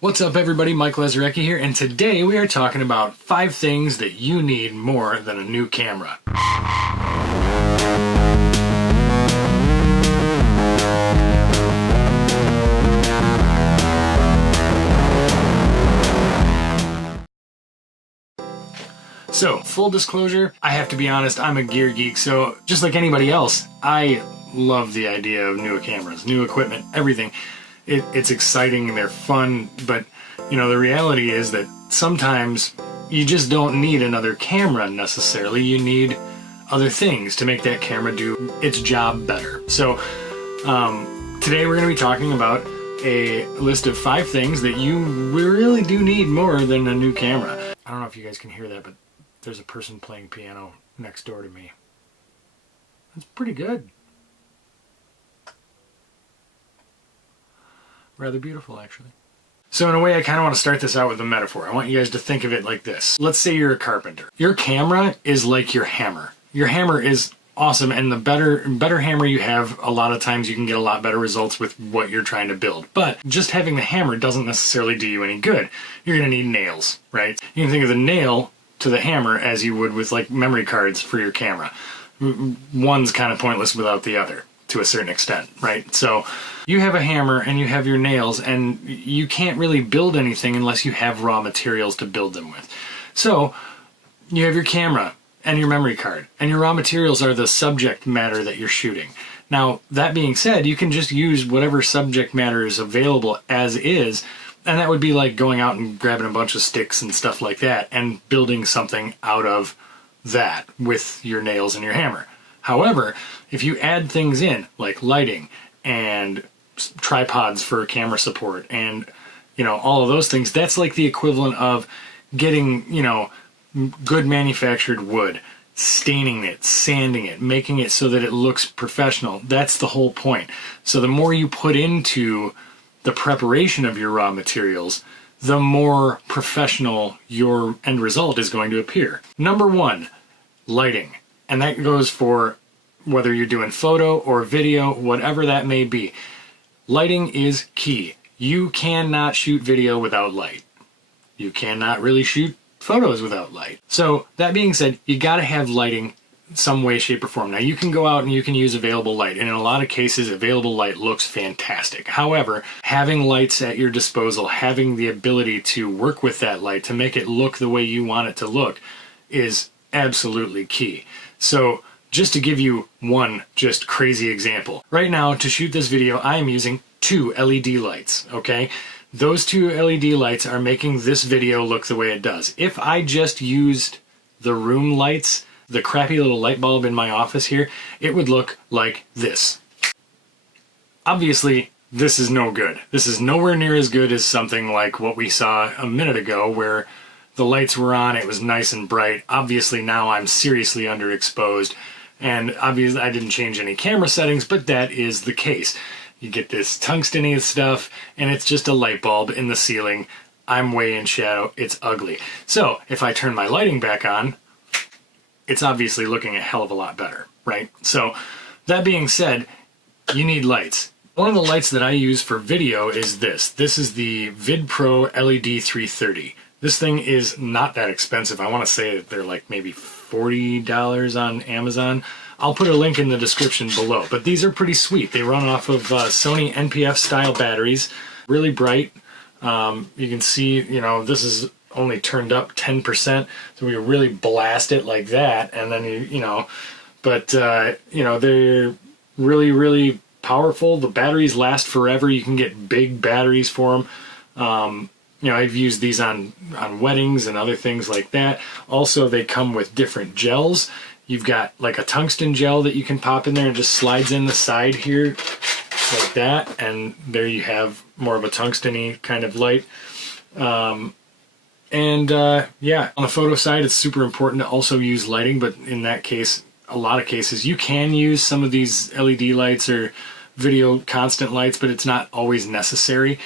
What's up everybody, Mike Lazarecki here, and today we are talking about 5 things that you need more than a new camera. So, full disclosure, I have to be honest, I'm a gear geek, so just like anybody else, I love the idea of new cameras, new equipment, everything. It's exciting, they're fun, but you know, the reality is that sometimes you just don't need another camera necessarily. You need other things to make that camera do its job better. So today we're going to be talking about a list of 5 things that you really do need more than a new camera. I don't know if you guys can hear that, but there's a person playing piano next door to me. That's pretty good. Rather beautiful, actually. So in a way, I kind of want to start this out with a metaphor. I want you guys to think of it like this. Let's say you're a carpenter. Your camera is like your hammer. Your hammer is awesome, and the better hammer you have, a lot of times you can get a lot better results with what you're trying to build. But just having the hammer doesn't necessarily do you any good. You're going to need nails, right? You can think of the nail to the hammer as you would with like memory cards for your camera. One's kind of pointless without the other, to a certain extent, right? So you have a hammer and you have your nails, and you can't really build anything unless you have raw materials to build them with. So you have your camera and your memory card, and your raw materials are the subject matter that you're shooting. Now, that being said, you can just use whatever subject matter is available as is, and that would be like going out and grabbing a bunch of sticks and stuff like that and building something out of that with your nails and your hammer. However, if you add things in like lighting and tripods for camera support and, you know, all of those things, that's like the equivalent of getting, you know, good manufactured wood, staining it, sanding it, making it so that it looks professional. That's the whole point. So the more you put into the preparation of your raw materials, the more professional your end result is going to appear. Number 1, lighting. And that goes for whether you're doing photo or video, whatever that may be. Lighting is key. You cannot shoot video without light. You cannot really shoot photos without light. So that being said, you got to have lighting some way, shape, or form. Now you can go out and you can use available light, and in a lot of cases available light looks fantastic. However, having lights at your disposal, having the ability to work with that light to make it look the way you want it to look is absolutely key. So just to give you one just crazy example, right now to shoot this video I am using 2 LED lights, okay? Those 2 LED lights are making this video look the way it does. If I just used the room lights, the crappy little light bulb in my office here, it would look like this. Obviously, this is no good. This is nowhere near as good as something like what we saw a minute ago where the lights were on, it was nice and bright. Obviously now I'm seriously underexposed, and obviously I didn't change any camera settings, but that is the case. You get this tungsten-y stuff, and it's just a light bulb in the ceiling. I'm way in shadow, it's ugly. So if I turn my lighting back on, it's obviously looking a hell of a lot better, right? So that being said, you need lights. One of the lights that I use for video is this. This is the VidPro LED 330. This thing is not that expensive. I want to say that they're like maybe $40 on Amazon. I'll put a link in the description below, but these are pretty sweet. They run off of Sony NPF style batteries, really bright. You can see, you know, this is only turned up 10%, so we really blast it like that, and then you know, but you know, they're really, really powerful. The batteries last forever. You can get big batteries for them. You know, I've used these on weddings and other things like that. Also, they come with different gels. You've got like a tungsten gel that you can pop in there and just slides in the side here like that, and there you have more of a tungsten-y kind of light. Yeah, on the photo side, it's super important to also use lighting, but in that case, a lot of cases, you can use some of these LED lights or video constant lights, but it's not always necessary.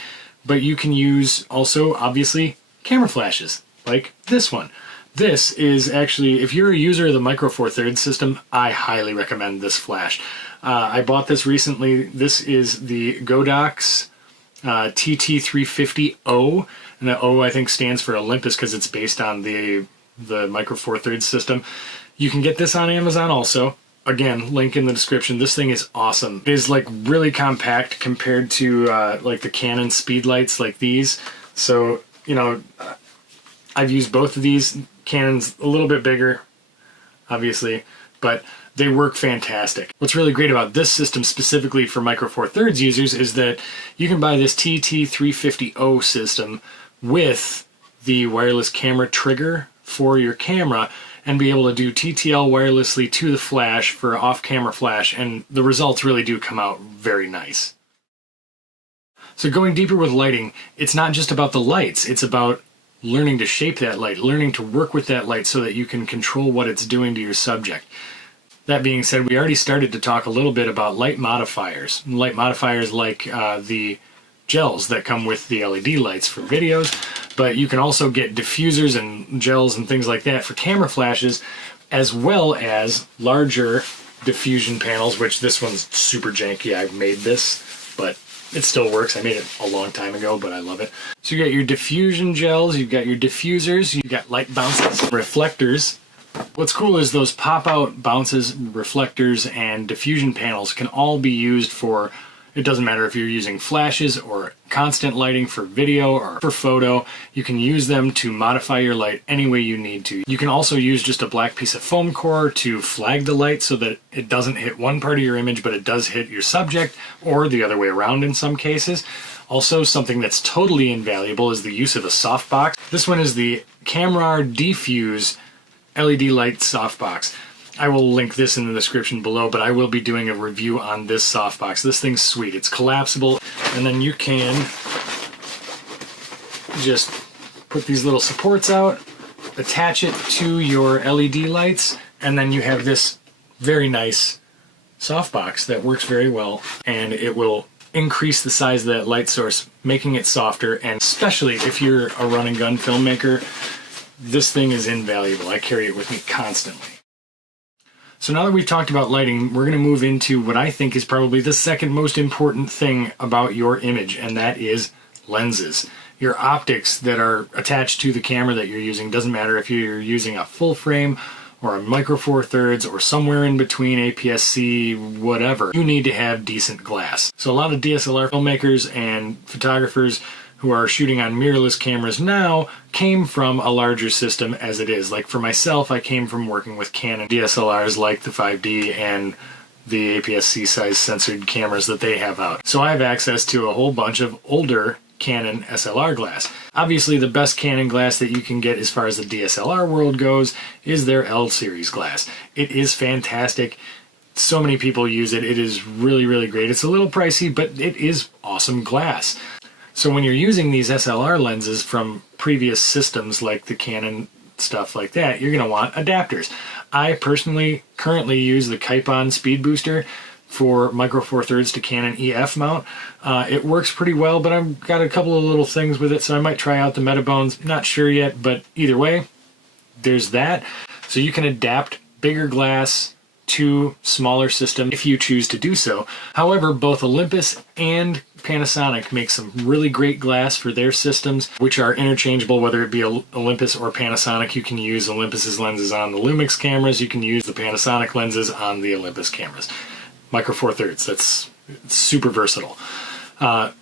But you can use also, obviously, camera flashes, like this one. This is actually, if you're a user of the Micro Four Thirds system, I highly recommend this flash. I bought this recently. This is the Godox TT350O, and the O I think stands for Olympus because it's based on the Micro Four Thirds system. You can get this on Amazon also. Again, link in the description. This thing is awesome. It is like really compact compared to like the Canon speed lights like these. So, you know, I've used both of these. Canon's a little bit bigger, obviously, but they work fantastic. What's really great about this system specifically for Micro Four Thirds users is that you can buy this TT350O system with the wireless camera trigger for your camera and be able to do TTL wirelessly to the flash for off-camera flash, and the results really do come out very nice. So going deeper with lighting, it's not just about the lights, it's about learning to shape that light, learning to work with that light so that you can control what it's doing to your subject. That being said, we already started to talk a little bit about light modifiers. Light modifiers like the gels that come with the LED lights for videos, but you can also get diffusers and gels and things like that for camera flashes, as well as larger diffusion panels, which this one's super janky. I've made this, but it still works. I made it a long time ago, but I love it. So you got your diffusion gels, you've got your diffusers, you've got light bounces, reflectors. What's cool is those pop-out bounces, reflectors, and diffusion panels can all be used for, it doesn't matter if you're using flashes or constant lighting for video or for photo, you can use them to modify your light any way you need to. You can also use just a black piece of foam core to flag the light so that it doesn't hit one part of your image, but it does hit your subject, or the other way around in some cases. Also, something that's totally invaluable is the use of a softbox. This one is the Camera Defuse LED light softbox. I will link this in the description below, but I will be doing a review on this softbox. This thing's sweet. It's collapsible, and then you can just put these little supports out, attach it to your LED lights, and then you have this very nice softbox that works very well, and it will increase the size of that light source, making it softer, and especially if you're a run and gun filmmaker, this thing is invaluable. I carry it with me constantly. So now that we've talked about lighting, we're going to move into what I think is probably the second most important thing about your image, and that is lenses. Your optics that are attached to the camera that you're using. Doesn't matter if you're using a full frame or a Micro Four Thirds or somewhere in between, APS-C, whatever. You need to have decent glass. So a lot of DSLR filmmakers and photographers who are shooting on mirrorless cameras now came from a larger system as it is. Like for myself, I came from working with Canon DSLRs like the 5D and the APS-C size censored cameras that they have out. So I have access to a whole bunch of older Canon SLR glass. Obviously the best Canon glass that you can get as far as the DSLR world goes is their L series glass. It is fantastic. So many people use it. It is really, really great. It's a little pricey, but it is awesome glass. So when you're using these SLR lenses from previous systems like the Canon stuff like that, you're going to want adapters. I personally currently use the Kaipon Speed Booster for Micro Four Thirds to Canon EF mount. It works pretty well, but I've got a couple of little things with it, so I might try out the Metabones. Not sure yet, but either way, there's that. So you can adapt bigger glass to smaller system if you choose to do so. However, both Olympus and Panasonic make some really great glass for their systems, which are interchangeable, whether it be Olympus or Panasonic. You can use Olympus's lenses on the Lumix cameras. You can use the Panasonic lenses on the Olympus cameras. Micro Four Thirds, that's super versatile.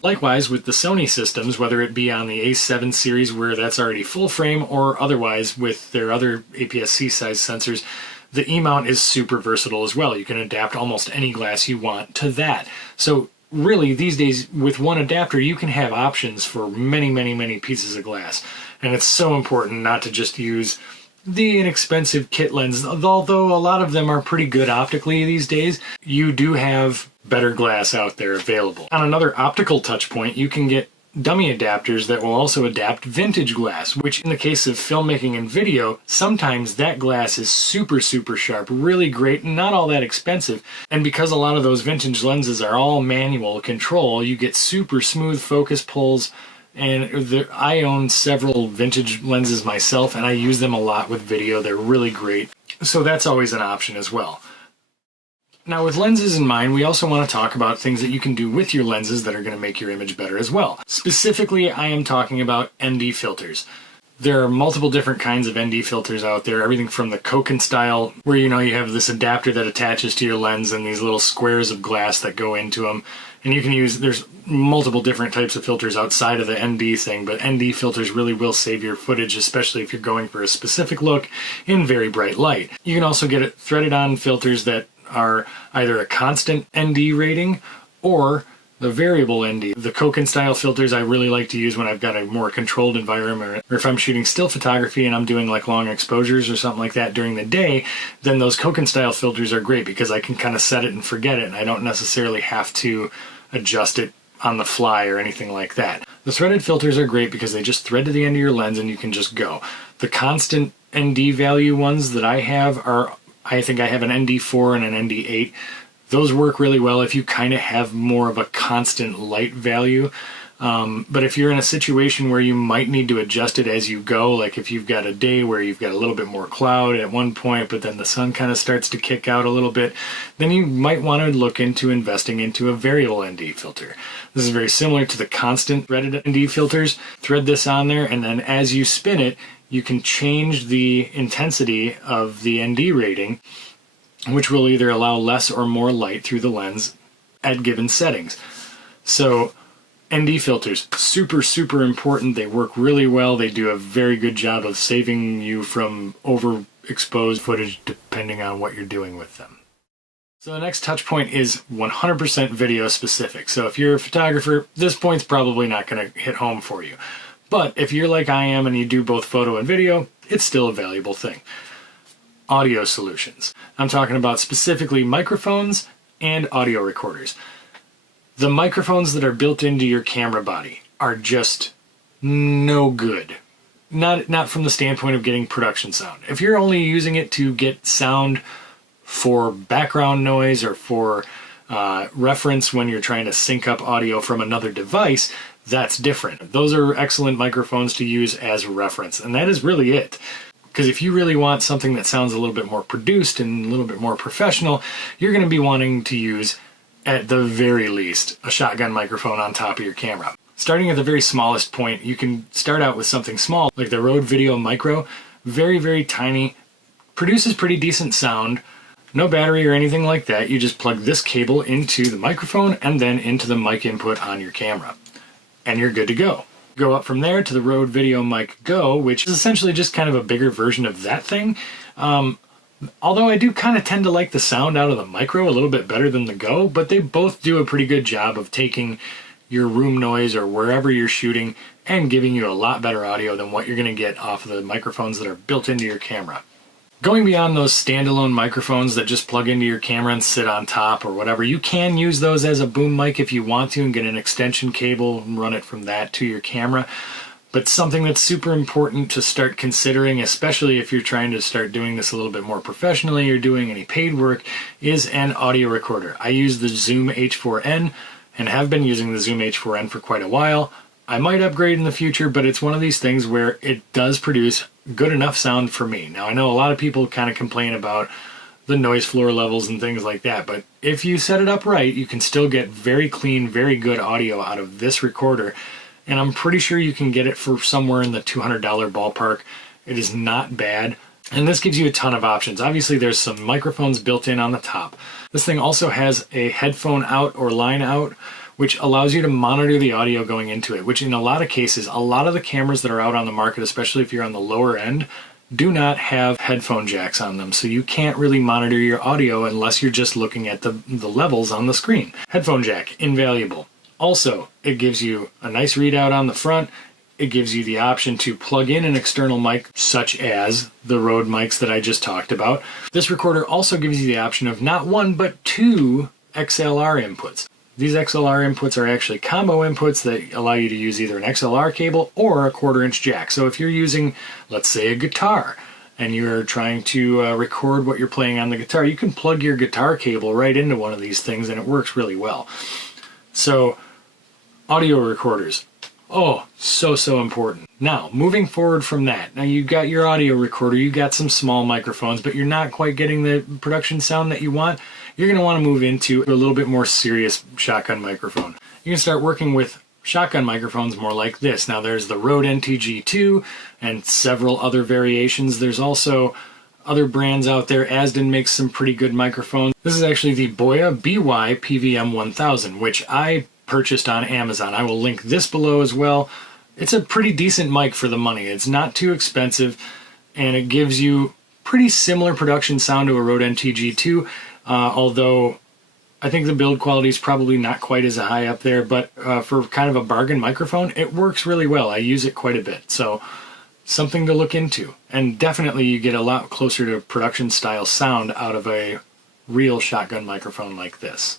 Likewise with the Sony systems, whether it be on the A7 series where that's already full frame or otherwise with their other APS-C size sensors, the E-mount is super versatile as well. You can adapt almost any glass you want to that. So really these days with one adapter you can have options for many, many, many pieces of glass. And it's so important not to just use the inexpensive kit lenses, although a lot of them are pretty good optically these days. You do have better glass out there available. On another optical touch point, you can get dummy adapters that will also adapt vintage glass, which in the case of filmmaking and video, sometimes that glass is super, super sharp, really great, and not all that expensive. And because a lot of those vintage lenses are all manual control, you get super smooth focus pulls. And I own several vintage lenses myself, and I use them a lot with video. They're really great. So that's always an option as well. Now with lenses in mind, we also want to talk about things that you can do with your lenses that are going to make your image better as well. Specifically, I am talking about ND filters. There are multiple different kinds of ND filters out there, everything from the Koken style, where you have this adapter that attaches to your lens and these little squares of glass that go into them. And you can use, there's multiple different types of filters outside of the ND thing, but ND filters really will save your footage, especially if you're going for a specific look in very bright light. You can also get it threaded on filters that are either a constant ND rating or the variable ND. The Koken style filters I really like to use when I've got a more controlled environment, or if I'm shooting still photography and I'm doing like long exposures or something like that during the day, then those Koken style filters are great because I can kind of set it and forget it and I don't necessarily have to adjust it on the fly or anything like that. The threaded filters are great because they just thread to the end of your lens and you can just go. The constant ND value ones that I have are, I think I have an ND4 and an ND8. Those work really well if you kind of have more of a constant light value. But if you're in a situation where you might need to adjust it as you go, like if you've got a day where you've got a little bit more cloud at one point, but then the sun kind of starts to kick out a little bit, then you might want to look into investing into a variable ND filter. This is very similar to the constant threaded ND filters. Thread this on there, and then as you spin it, you can change the intensity of the ND rating, which will either allow less or more light through the lens at given settings. So ND filters, super, super important. They work really well. They do a very good job of saving you from overexposed footage depending on what you're doing with them. So the next touch point is 100% video specific. So if you're a photographer, this point's probably not going to hit home for you. But if you're like I am and you do both photo and video, it's still a valuable thing. Audio solutions. I'm talking about specifically microphones and audio recorders. The microphones that are built into your camera body are just no good. Not from the standpoint of getting production sound. If you're only using it to get sound for background noise or for reference when you're trying to sync up audio from another device, that's different. Those are excellent microphones to use as reference, and that is really it. Because if you really want something that sounds a little bit more produced and a little bit more professional, you're going to be wanting to use, at the very least, a shotgun microphone on top of your camera. Starting at the very smallest point, you can start out with something small, like the Rode Video Micro. Very, very tiny, produces pretty decent sound, no battery or anything like that. You just plug this cable into the microphone and then into the mic input on your camera, and you're good to go. Go up from there to the Rode Video Mic Go, which is essentially just kind of a bigger version of that thing. Although I do kind of tend to like the sound out of the Micro a little bit better than the Go, but they both do a pretty good job of taking your room noise or wherever you're shooting and giving you a lot better audio than what you're going to get off of the microphones that are built into your camera. Going beyond those standalone microphones that just plug into your camera and sit on top or whatever, you can use those as a boom mic if you want to and get an extension cable and run it from that to your camera. But something that's super important to start considering, especially if you're trying to start doing this a little bit more professionally or doing any paid work, is an audio recorder. I use the Zoom H4n and have been using the Zoom H4n for quite a while. I might upgrade in the future, but it's one of these things where it does produce good enough sound for me. Now, I know a lot of people kind of complain about the noise floor levels and things like that, but if you set it up right, you can still get very clean, very good audio out of this recorder, and I'm pretty sure you can get it for somewhere in the $200 ballpark. It is not bad, and this gives you a ton of options. Obviously, there's some microphones built in on the top. This thing also has a headphone out or line out, which allows you to monitor the audio going into it, which in a lot of cases, a lot of the cameras that are out on the market, especially if you're on the lower end, do not have headphone jacks on them. So you can't really monitor your audio unless you're just looking at the levels on the screen. Headphone jack, invaluable. Also, it gives you a nice readout on the front. It gives you the option to plug in an external mic, such as the Rode mics that I just talked about. This recorder also gives you the option of not one, but two XLR inputs. These XLR inputs are actually combo inputs that allow you to use either an XLR cable or a 1/4-inch jack. So if you're using, let's say, a guitar, and you're trying to record what you're playing on the guitar, you can plug your guitar cable right into one of these things and it works really well. So audio recorders, Oh, so important. Now, moving forward from that, now you've got your audio recorder, you've got some small microphones, but you're not quite getting the production sound that you want. You're going to want to move into a little bit more serious shotgun microphone. You can start working with shotgun microphones more like this. Now there's the Rode NTG2 and several other variations. There's also other brands out there. Asden makes some pretty good microphones. This is actually the Boya BY PVM 1000, which I purchased on Amazon. I will link this below as well. It's a pretty decent mic for the money. It's not too expensive, and it gives you pretty similar production sound to a Rode NTG2, although I think the build quality is probably not quite as high up there, but for kind of a bargain microphone, it works really well. I use it quite a bit, so something to look into. And definitely you get a lot closer to production style sound out of a real shotgun microphone like this.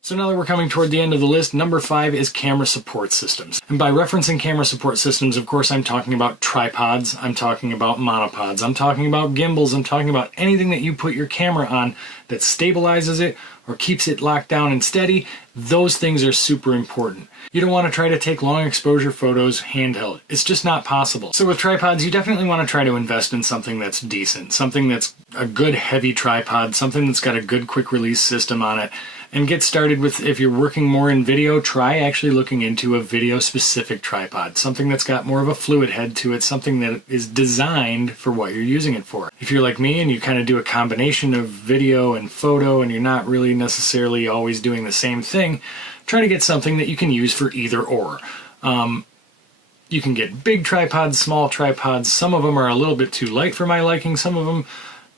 So now that we're coming toward the end of the list, number 5 is camera support systems. And by referencing camera support systems, of course, I'm talking about tripods, I'm talking about monopods, I'm talking about gimbals, I'm talking about anything that you put your camera on that stabilizes it or keeps it locked down and steady. Those things are super important. You don't want to try to take long exposure photos handheld. It's just not possible. So with tripods, you definitely want to try to invest in something that's decent, something that's a good heavy tripod, something that's got a good quick release system on it. And get started with, if you're working more in video, try actually looking into a video specific tripod, something that's got more of a fluid head to it, something that is designed for what you're using it for. If you're like me and you kind of do a combination of video and photo and you're not really necessarily always doing the same thing, try to get something that you can use for either or. You can get big tripods, small tripods. Some of them are a little bit too light for my liking. Some of them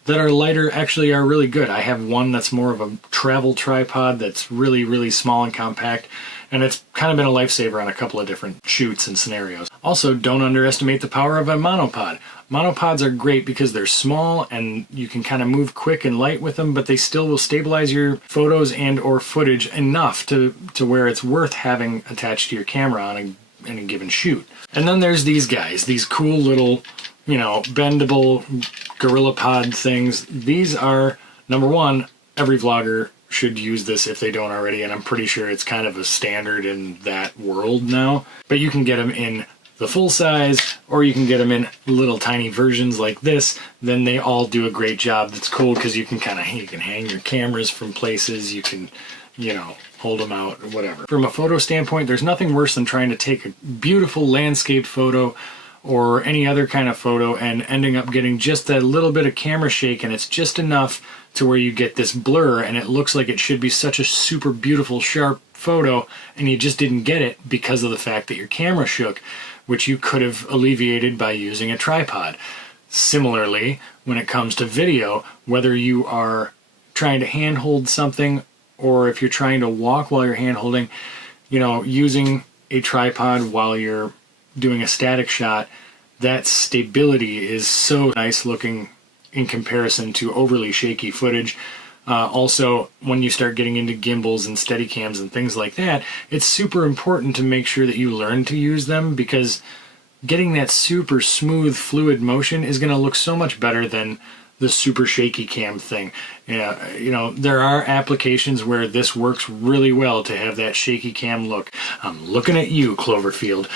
that are lighter actually are really good. I have one that's more of a travel tripod that's really, really small and compact, and it's kind of been a lifesaver on a couple of different shoots and scenarios. Also, don't underestimate the power of a monopod. Monopods are great because they're small and you can kind of move quick and light with them, but they still will stabilize your photos and or footage enough to where it's worth having attached to your camera on any given shoot. And then there's these guys, these cool little, you know, bendable GorillaPod things. These are, number one, every vlogger should use this if they don't already, and I'm pretty sure it's kind of a standard in that world now. But you can get them in the full size, or you can get them in little tiny versions like this. Then they all do a great job. That's cool because you can hang your cameras from places. You can, you know, hold them out or whatever. From a photo standpoint, there's nothing worse than trying to take a beautiful landscape photo or any other kind of photo and ending up getting just a little bit of camera shake, and it's just enough to where you get this blur and it looks like it should be such a super beautiful sharp photo, and you just didn't get it because of the fact that your camera shook, which you could have alleviated by using a tripod. Similarly, when it comes to video, whether you are trying to handhold something or if you're trying to walk while you're handholding, you know, using a tripod while you're doing a static shot, that stability is so nice looking in comparison to overly shaky footage. Also, when you start getting into gimbals and Steadicams and things like that, it's super important to make sure that you learn to use them, because getting that super smooth fluid motion is going to look so much better than the super shaky cam thing. Yeah, you know, there are applications where this works really well to have that shaky cam look. I'm looking at you, Cloverfield.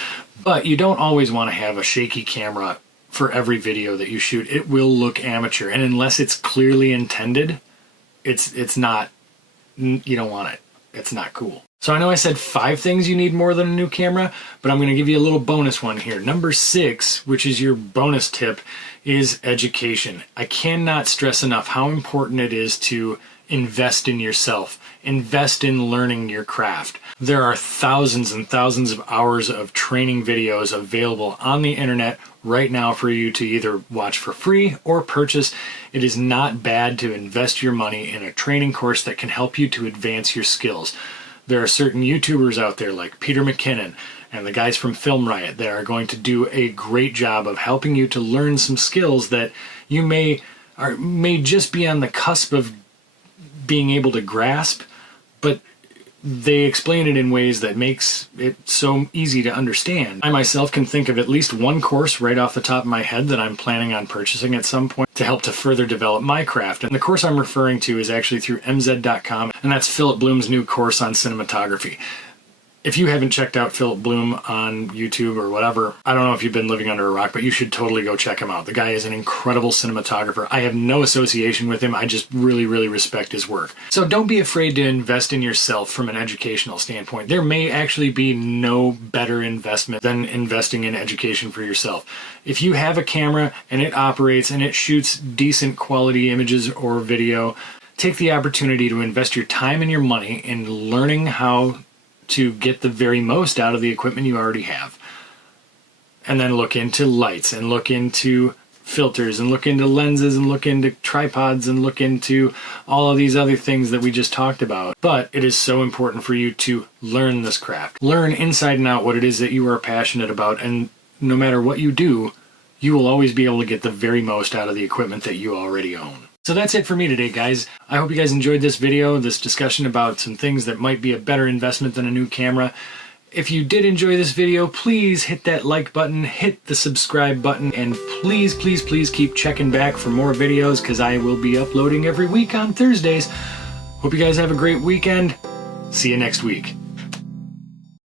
But you don't always want to have a shaky camera for every video that you shoot. It will look amateur, and unless it's clearly intended, it's not, you don't want it. It's not cool. So I know I said 5 things you need more than a new camera, but I'm going to give you a little bonus one here. Number 6, which is your bonus tip, is education. I cannot stress enough how important it is to invest in yourself. Invest in learning your craft. There are thousands and thousands of hours of training videos available on the internet right now for you to either watch for free or purchase. It is not bad to invest your money in a training course that can help you to advance your skills. There are certain YouTubers out there like Peter McKinnon and the guys from Film Riot that are going to do a great job of helping you to learn some skills that you may just be on the cusp of being able to grasp, but they explain it in ways that makes it so easy to understand. I myself can think of at least one course right off the top of my head that I'm planning on purchasing at some point to help to further develop my craft. And the course I'm referring to is actually through mz.com, and that's Philip Bloom's new course on cinematography. If you haven't checked out Philip Bloom on YouTube or whatever, I don't know if you've been living under a rock, but you should totally go check him out. The guy is an incredible cinematographer. I have no association with him. I just really, really respect his work. So don't be afraid to invest in yourself from an educational standpoint. There may actually be no better investment than investing in education for yourself. If you have a camera and it operates and it shoots decent quality images or video, take the opportunity to invest your time and your money in learning how to get the very most out of the equipment you already have. And then look into lights and look into filters and look into lenses and look into tripods and look into all of these other things that we just talked about. But it is so important for you to learn this craft. Learn inside and out what it is that you are passionate about, and no matter what you do, you will always be able to get the very most out of the equipment that you already own. So that's it for me today, guys. I hope you guys enjoyed this video, this discussion about some things that might be a better investment than a new camera. If you did enjoy this video, please hit that like button, hit the subscribe button, and please, please, please keep checking back for more videos because I will be uploading every week on Thursdays. Hope you guys have a great weekend. See you next week.